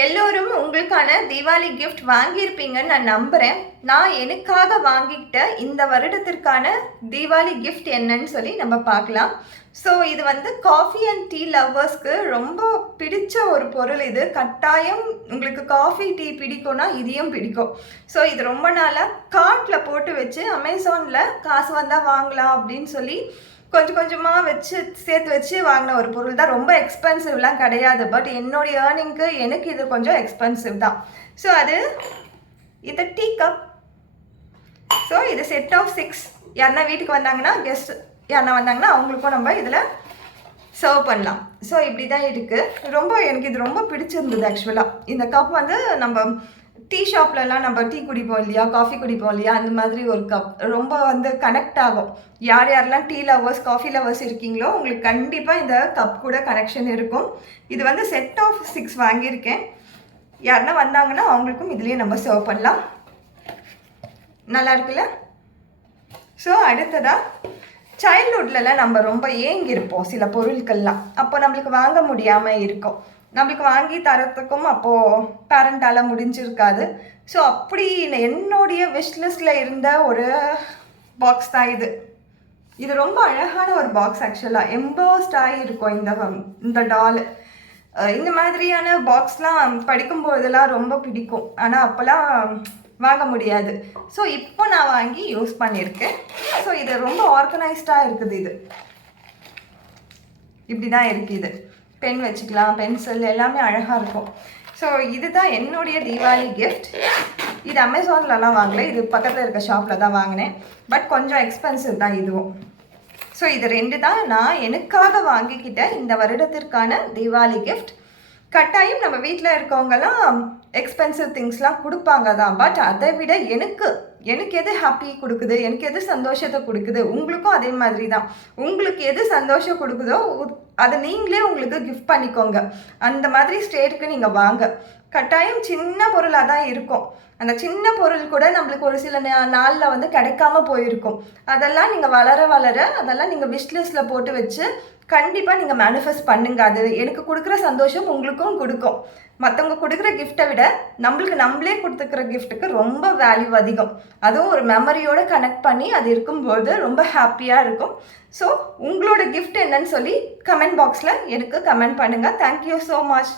எல்லோரும் உங்களுக்கான தீபாவளி கிஃப்ட் வாங்கியிருப்பீங்கன்னு நான் நம்புகிறேன். நான் எனக்காக வாங்கிக்கிட்ட இந்த வருடத்திற்கான தீபாவளி கிஃப்ட் என்னன்னு சொல்லி நம்ம பார்க்கலாம். ஸோ இது வந்து காஃபி அண்ட் டீ லவ்வர்ஸ்க்கு ரொம்ப பிடிச்ச ஒரு பொருள். இது கட்டாயம் உங்களுக்கு காஃபி டீ பிடிக்கும்னா இதையும் பிடிக்கும். ஸோ இது ரொம்ப நாளாக கார்ட்டில் போட்டு வச்சு அமேசானில் காசு வந்தால் வாங்கலாம் அப்படின்னு சொல்லி கொஞ்சம் கொஞ்சமாக சேர்த்து வச்சு வாங்கின ஒரு பொருள் தான். ரொம்ப எக்ஸ்பென்சிவ்லாம் கிடையாது. பட் என்னுடைய ஏர்னிங்க்கு எனக்கு இது கொஞ்சம் எக்ஸ்பென்சிவ் தான். ஸோ அது இது டீ கப். ஸோ இது செட் ஆஃப் 6. யாருன்னா வீட்டுக்கு வந்தாங்கன்னா கெஸ்ட் யாருன்னா வந்தாங்கன்னா அவங்களுக்கும் நம்ம இதில் சர்வ் பண்ணலாம். ஸோ இப்படி தான் இருக்குது. எனக்கு இது ரொம்ப பிடிச்சிருந்தது ஆக்சுவலாக. இந்த கப் வந்து நம்ம டீ ஷாப்லலாம் நம்ம டீ குடிப்போம் இல்லையா, காஃபி குடிப்போம் இல்லையா, அந்த மாதிரி ஒரு கப் ரொம்ப வந்து கனெக்ட் ஆகும். யாரெல்லாம் டீ லவர்ஸ் காஃபி லவர்ஸ் இருக்கீங்களோ உங்களுக்கு கண்டிப்பாக இந்த கப் கூட கனெக்ஷன் இருக்கும். இது வந்து செட் ஆஃப் 6 வாங்கியிருக்கேன். யாருன்னா வந்தாங்கன்னா அவங்களுக்கும் இதுலேயே நம்ம சர்வ் பண்ணலாம். நல்லா இருக்குல்ல? ஸோ அடுத்ததாக சைல்ட்ஹுட்லலாம் நம்ம ரொம்ப ஏங்கியிருப்போம் சில பொருட்கள்லாம். அப்போ நம்மளுக்கு வாங்க முடியாமல் இருக்கும். நம்மளுக்கு வாங்கி தரத்துக்கும் அப்போது பேரண்டால் முடிஞ்சிருக்காது. ஸோ அப்படி என்னுடைய விஷ்லிஸ்டில் இருந்த ஒரு பாக்ஸ் தான் இது. இது ரொம்ப அழகான ஒரு பாக்ஸ் ஆக்சுவலாக. எம்போஸ்ட் ஆகிருக்கும் இந்த டால். இந்த மாதிரியான பாக்ஸ்லாம் படிக்கும்போதெல்லாம் ரொம்ப பிடிக்கும். ஆனால் அப்போல்லாம் வாங்க முடியாது. ஸோ இப்போ நான் வாங்கி யூஸ் பண்ணியிருக்கேன். ஸோ இது ரொம்ப ஆர்கனைஸ்டாக இருக்குது. இது இப்படி தான் இருக்குது. இது பென் வச்சுக்கலாம், பென்சில் எல்லாமே அழகாக இருக்கும். ஸோ இதுதான் என்னுடைய தீபாவளி கிஃப்ட். இது அமேசான்லலாம் வாங்கலை, இது பக்கத்தில் இருக்க ஷாப்பில் தான் வாங்கினேன். பட் கொஞ்சம் எக்ஸ்பென்சிவ் தான் இதுவும். ஸோ இது 2 தான் நான் எனக்காக வாங்கிக்கிட்ட இந்த வருடத்திற்கான தீபாவளி கிஃப்ட். கட்டாயம் நம்ம வீட்டில் இருக்கவங்கலாம் எக்ஸ்பென்சிவ் திங்ஸ்லாம் கொடுப்பாங்க தான். பட் அதை விட எனக்கு எது ஹாப்பி கொடுக்குது, எனக்கு எது சந்தோஷத்தை கொடுக்குது, உங்களுக்கும் அதே மாதிரி தான். உங்களுக்கு எது சந்தோஷம் கொடுக்குதோ அதை நீங்களே உங்களுக்கு கிஃப்ட் பண்ணிக்கோங்க. அந்த மாதிரி ஸ்டேட்டுக்கு நீங்கள் வாங்க. கட்டாயம் சின்ன பொருளாக தான் இருக்கும். அந்த சின்ன பொருள் கூட நம்மளுக்கு ஒரு சில நாளில் வந்து கிடைக்காம போயிருக்கும். அதெல்லாம் நீங்கள் வளர அதெல்லாம் நீங்கள் விஷ்லிஸ்டில் போட்டு வச்சு கண்டிப்பாக நீங்கள் மேனிஃபெஸ்ட் பண்ணுங்க. அது எனக்கு கொடுக்குற சந்தோஷம் உங்களுக்கும் கொடுக்கும். மற்றவங்க கொடுக்குற கிஃப்ட்டை விட நம்மளே கொடுத்துக்கிற கிஃப்ட்டுக்கு ரொம்ப வேல்யூ அதிகம். அதுவும் ஒரு மெமரியோடு கனெக்ட் பண்ணி அது இருக்கும்போது ரொம்ப ஹாப்பியாக இருக்கும். ஸோ உங்களோட கிஃப்ட் என்னன்னு சொல்லி கமெண்ட் பாக்ஸில் எனக்கு கமெண்ட் பண்ணுங்கள். Thank you so much.